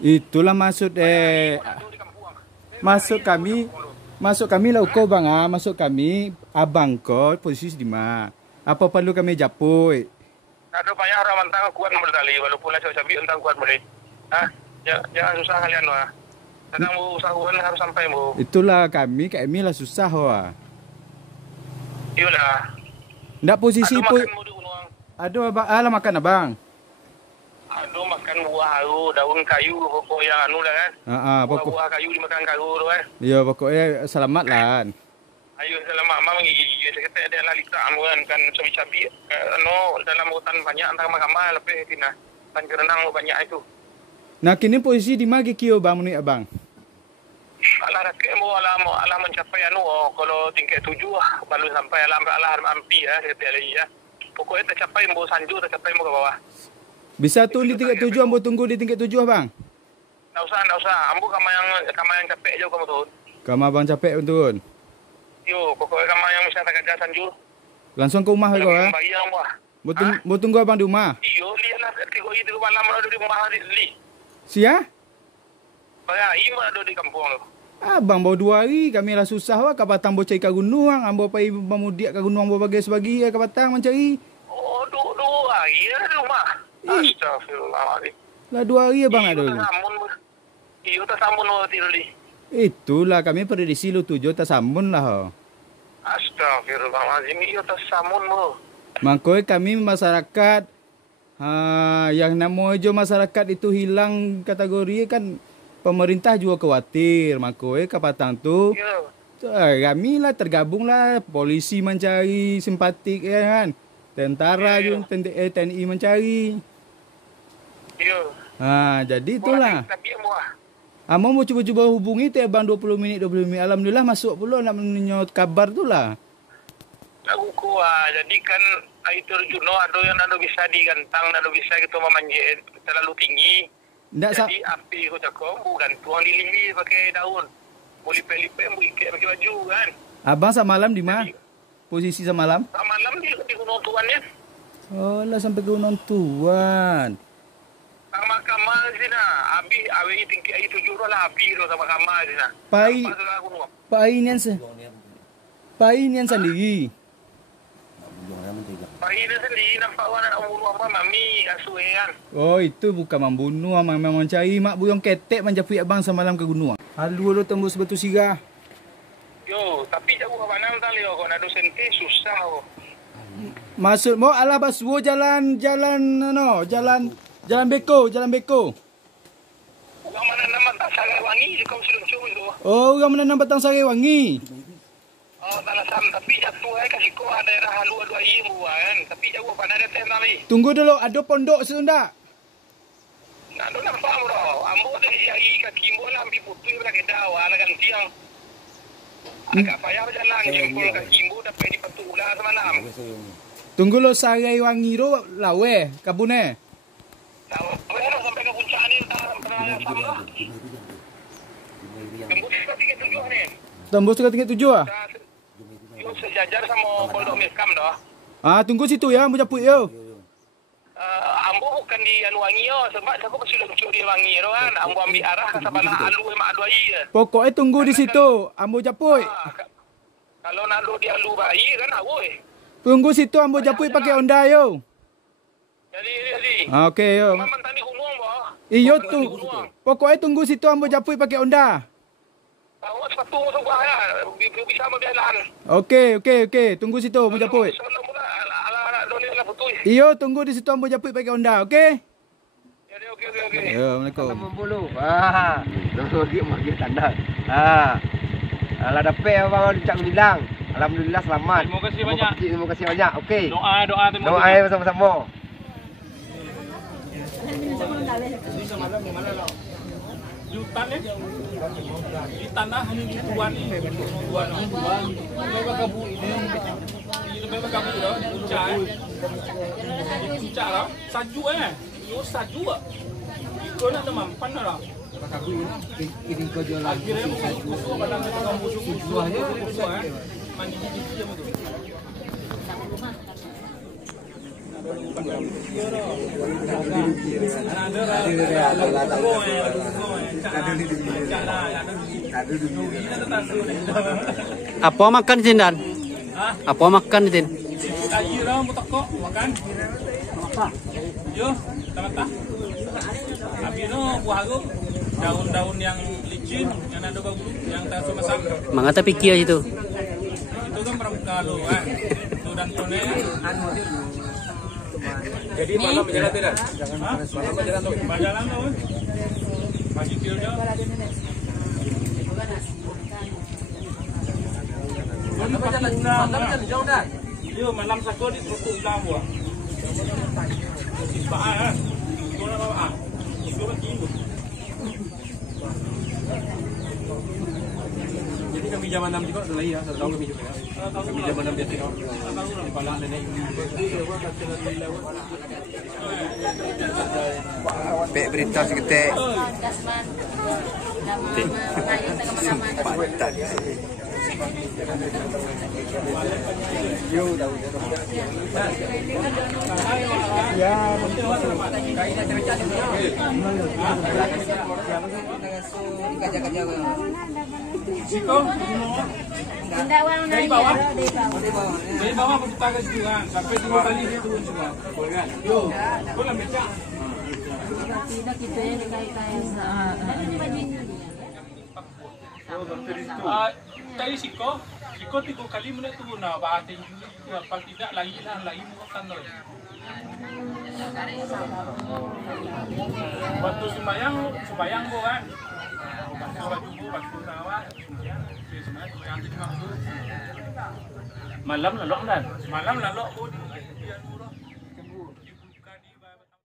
Itulah maksud kami lah kau bang maksud kami abang kau posisi di mana? Apa perlu kami japui? Ada banyak orang mentang kuat berdali walaupun lah cabi entang kuat boleh. Jangan susah kalian wah. Kadang mau usahawan harus sampai mau. Itulah kami lah susah wah. Iyalah. Ndak posisi pun. Aduh abang, alah makan abang. Aduh makan buah daun kayu pokok yang anu lah kan. Buah kayu dimakan kayu tu kan. Ya pokoknya selamat lah. Ayo selamat mama gigi seketek dia lah lita kan cabi-cabi dalam hutan banyak antara mahkamah lebih tina tan kerenang banyak itu. Nah kini posisi di mana kio bang menurut abang? Alah rakyat mau alah mencapai kalau tingkat 7 baru sampai alah ampi seketek lagi ya. Pokoknya tercapai mau sanju tercapai mau ke bawah. Bisa tu di tingkat 7 ambo tunggu di tingkat 7 bang? Nggak usah. Ambo kama yang capek aja kamu turun. Kama abang capek turun? Yo, pokoknya kama yang misalnya kerja sanju. Langsung ke rumah kau ya? Mau tunggu abang di rumah? Iyo, lihatlah di malam ada di rumah li. Sia? Bayar ima ada di kampung lo. Abang bawa 2 hari, kami lah susah wah kabatang bocai ke gunung, ambo pai memudik ke gunung ambo bagi-bagi kabatang mencari. Oh, 2 hari di rumah. Astagfirullahaladzim. Lah 2 hari abang ada. Iyo tak sambun lo tadi. Itulah kami prediksi lu 7 tak sambun lah. Astagfirullahaladzim, iyo tak sambun lo. Makanya kami masyarakat yang namanya masyarakat itu hilang kategori kan pemerintah juga khawatir. Makanya kapatang tu kami lah tergabung lah polisi mencari simpatik ya kan. Tentara juga TNI mencari. Jadi itulah. Amo mau cuba-cuba hubungi tu abang 20 minit. Alhamdulillah masuk pula nak menyot kabar tu lah. Lagu kuah. Jadi kan air terjun ada yang ada bisa digantang, ada bisa kita memanjat terlalu tinggi. Jadi api kita bukan tuang dilili pakai daun. Mau lipet-lipet, mau ikat pakai baju kan. Abang semalam di mana? Posisi semalam? Semalam di Gunung Tuan ya. Oh lah sampai Gunung Tuan. Sama kamar sini nak. Abi tinggi air 7 lah api tu sama kamar sini nak. Painian sendiri. Painian sendiri nampak orang nak membunuh apa mami asuh kan. Oh itu bukan membunuh, memang mencari mak buyong ketek menjapui abang semalam ke gunung. Halu lo tembus batu sirah. Yo, tapi jauh ke mana tali kau nak senti susah. Maksud mau alah baswo jalan beko. Orang mana nama tak Sarai Wangi kau sudah cuba tu. Oh, orang mana nama batang Sarai Wangi. Oh, tak sam tapi jatuh kasih kau daerah halu 2 hari kan. Tapi jauh pada ada teh tali. Tunggu dulu, ada pondok situ ndak? Nak tu nampak bro. Ambo dah jai kaki mo lah ambil putih lah ke dawa lah kan tiang. Agak payah berjalan jempol kaki mo dapat di Patula semalam. Tunggu lo Sarai Wangi tu lawe kabune. Sampai ke puncak ni pernah sama. Tembus ke tingkat 7 ah? Yo sejajar sama Pondok Miskam dah. Tunggu situ ya, ambo japut yo. Ambo bukan di Wangi yo sebab aku masih lucu di Wangi tu kan. Ambo ambil arah ke sabana Alu mak Alu ai je. Pokoknya tunggu di situ, ambo japut. Kalau nak di Alu bayi kan awoi. Tunggu situ ambo japut pakai Honda yo. Jadi. Okey yo. Memang tadi gunung bah. Iyo tu. Pokoknya tunggu situ ambo japut pakai Honda. Awak sepatu masuk bahaya. Bisa berjalan. Okey. Tunggu situ ambo japut. Iyo tunggu di situ ambo japut pakai Honda, okey? Jadi okey. Ya, Assalamualaikum. Membulu. Dulu dia magi tanda. Alah dapat abang cak bilang. Alhamdulillah selamat. Terima kasih banyak. Okey. Doa bersama-sama. Di hutan ya, di tanah ini di tuan kabu ini, lebih kabu dah, puncak lah, saju saju kau nak mampan lah. Ini kau jual lagi. Akhirnya musuh badan kita musuh aja, mandi gigi dia betul. Apa makan di sini, Dan? Apa makan di sini? Ayo dong, toko makan. Apa? Yo, tata. Abi no buah harum, daun-daun yang licin, yang ada bau, yang tak masak. Mangata pikir itu. Itu kan pramuka lo, kan? Itu dan tone. Jadi malam berjalan tidak? Malam berjalan tuh. Berjalan tuh. Pagi kilo. Malam jauh dah. Yo, malam satu di struktur ulang buah. Baa, kau nak bawa? Kau nak kilo. Jadi kami jam 6 juga sudah ya, sudah tahu kami juga. Kami jam 6 biasa kau. Di palak nenek. Pek berita seketik. Sempatan. Dari bawah kita ke juga sampai 2 kali dia turun juga. Yo, kau lah becak. Tadi siko 3 kali mana turun nah bahasa Inggris itu apa tidak lagi bukan loh. Waktu sembayang gua kan. Waktu rawat malam lalok dan malam lalok pun